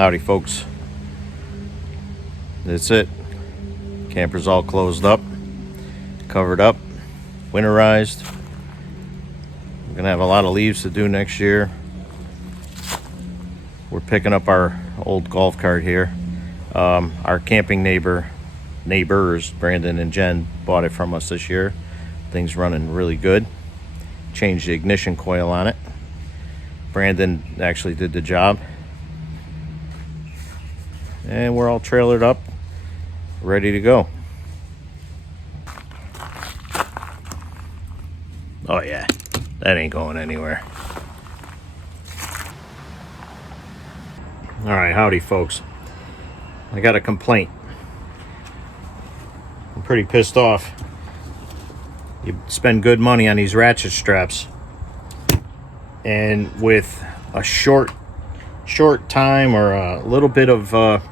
Howdy folks, that's it. Camper's all closed up, covered up, winterized. We're gonna have a lot of leaves to do next year. We're picking up our old golf cart here. Our camping neighbors, Brandon and Jen, bought it from us this year. Thing's running really good. Changed the ignition coil on it. Brandon actually did the job. And we're all trailered up, ready to go. Oh yeah, that ain't going anywhere. All right, howdy folks. I got a complaint. I'm pretty pissed off. You spend good money on these ratchet straps, and with a short time or a little bit of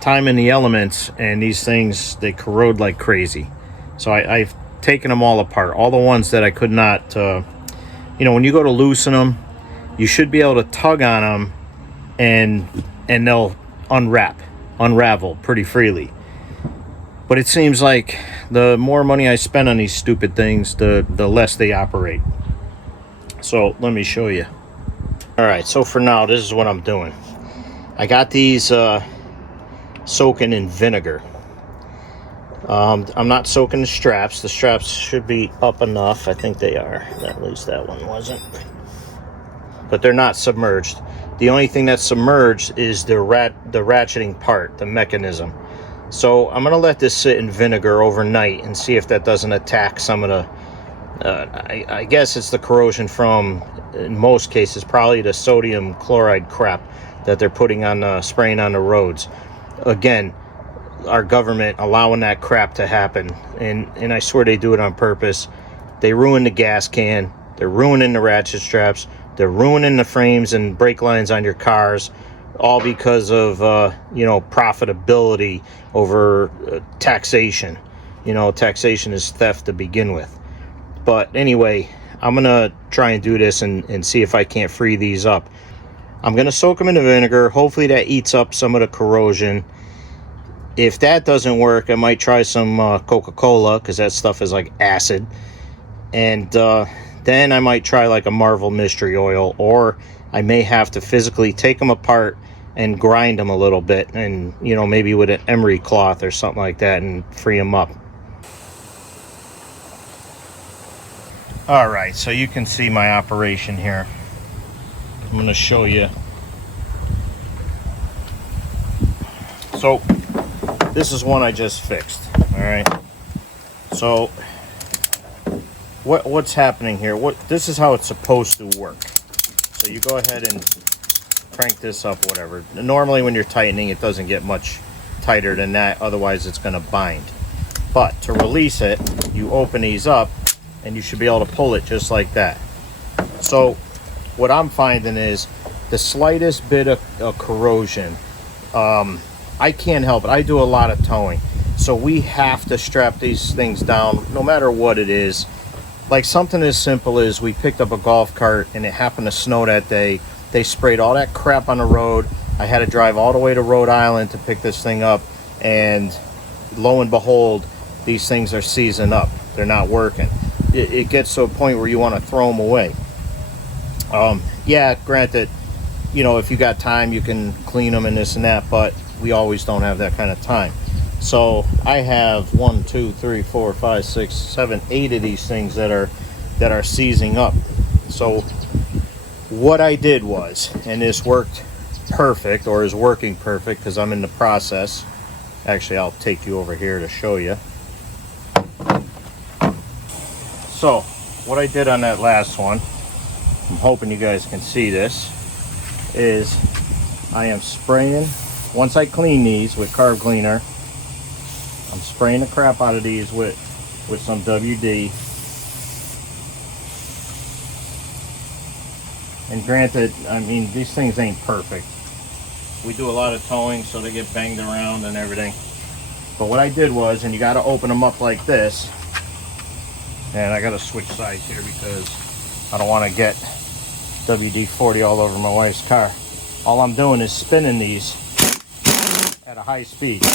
time in the elements, and these things, they corrode like crazy. So I've taken them all apart, all the ones that I could not when you go to loosen them, you should be able to tug on them and they'll unravel pretty freely. But it seems like the more money I spend on these stupid things, the less they operate. So let me show you. All right, so for now, this is what I'm doing. I got these soaking in vinegar. I'm not soaking the straps. The straps should be up enough. I think they are. At least that one wasn't. But they're not submerged. The only thing that's submerged is the ratcheting part, the mechanism. So I'm going to let this sit in vinegar overnight and see if that doesn't attack some of the... I guess it's the corrosion from, in most cases, probably the sodium chloride crap that they're putting on, spraying on the roads. Again, our government allowing that crap to happen, and I swear they do it on purpose. They ruin the gas can, they're ruining the ratchet straps, they're ruining the frames and brake lines on your cars, all because of profitability over taxation. Taxation is theft to begin with. But anyway, I'm gonna try and do this and see if I can't free these up. I'm gonna soak them in the vinegar. Hopefully that eats up some of the corrosion. If that doesn't work, I might try some Coca-Cola, because that stuff is like acid. And then I might try like a Marvel Mystery Oil, or I may have to physically take them apart and grind them a little bit, and maybe with an emery cloth or something like that, and free them up. All right, so you can see my operation here. I'm going to show you. So this is one I just fixed. All right. So what's happening here? This is how it's supposed to work. So you go ahead and crank this up, whatever. Normally when you're tightening, it doesn't get much tighter than that. Otherwise, it's going to bind. But to release it, you open these up, and you should be able to pull it just like that. So what I'm finding is the slightest bit of corrosion. I can't help it. I do a lot of towing. So we have to strap these things down no matter what it is. Like something as simple as we picked up a golf cart and it happened to snow that day. They sprayed all that crap on the road. I had to drive all the way to Rhode Island to pick this thing up. And lo and behold, these things are seizing up. They're not working. It gets to a point where you want to throw them away. Yeah, granted, if you got time, you can clean them and this and that, but we always don't have that kind of time. So I have 1, 2, 3, 4, 5, 6, 7, 8 of these things that are seizing up. So what I did was, and this worked perfect, or is working perfect, because I'm in the process. Actually, I'll take you over here to show you. So what I did on that last one, I'm hoping you guys can see this, is I am spraying, once I clean these with carb cleaner, I'm spraying the crap out of these with some WD. And granted, I mean, these things ain't perfect. We do a lot of towing, so they get banged around and everything. But what I did was, and you got to open them up like this, and I got to switch sides here because I don't want to get WD-40 all over my wife's car. all I'm doing is spinning these at a high speed. See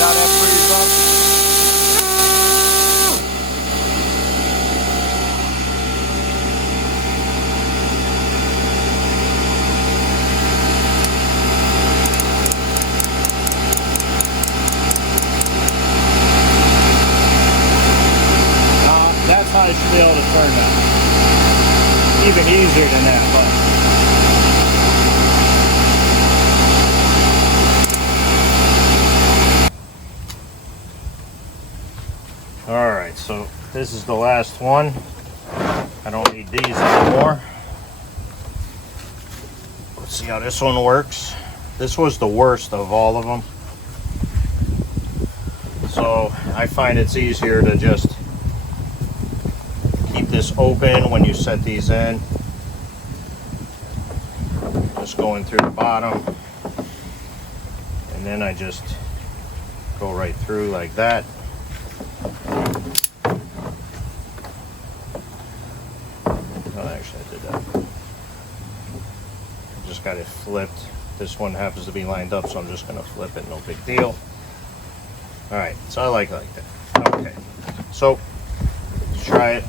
how that frees up? That's how I should be able to turn that. Even easier than that, but. Alright, so this is the last one. I don't need these anymore. Let's see how this one works. This was the worst of all of them. So I find it's easier to just keep this open when you set these in. Just going through the bottom. And then I just go right through like that. Oh, actually I did that. Just got it flipped. This one happens to be lined up, so I'm just going to flip it, no big deal. Alright, so I like that. Okay, so let's try it.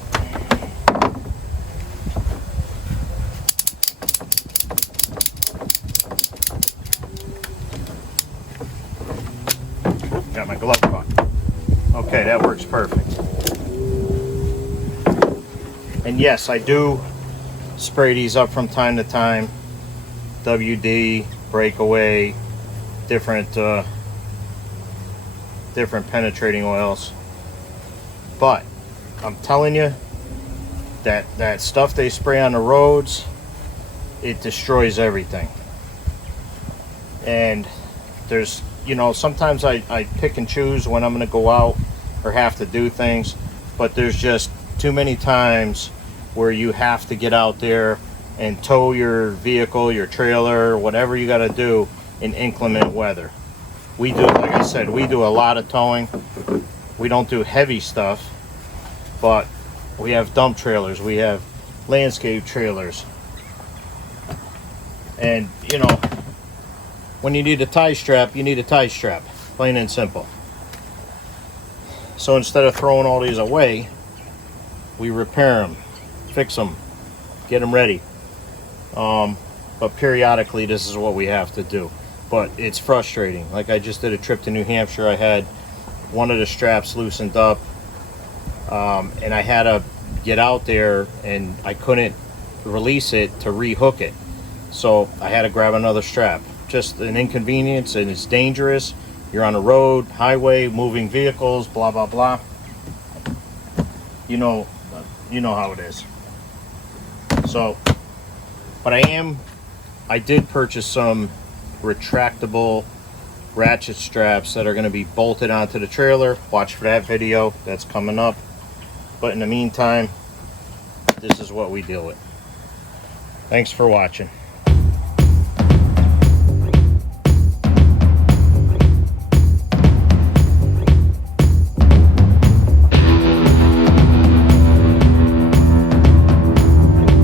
Got my glove caught. Okay, that works perfect. And yes, I do spray these up from time to time. WD, breakaway, different penetrating oils. But I'm telling you that stuff they spray on the roads, it destroys everything. And there's, you know, sometimes I pick and choose when I'm going to go out or have to do things, but there's just too many times where you have to get out there and tow your vehicle, your trailer, whatever you got to do in inclement weather. We do, like I said, we do a lot of towing. We don't do heavy stuff, but we have dump trailers, we have landscape trailers. And, you know, when you need a tie strap, you need a tie strap, plain and simple. So instead of throwing all these away, we repair them, fix them, get them ready. But periodically, this is what we have to do. But it's frustrating. Like I just did a trip to New Hampshire. I had one of the straps loosened up, and I had to get out there, and I couldn't release it to rehook it. So I had to grab another strap. Just an inconvenience, and it's dangerous. You're on the road, highway, moving vehicles, blah blah blah. You know how it is. So, but I did purchase some retractable ratchet straps that are going to be bolted onto the trailer. Watch for that video, that's coming up. But in the meantime, this is what we deal with. Thanks for watching.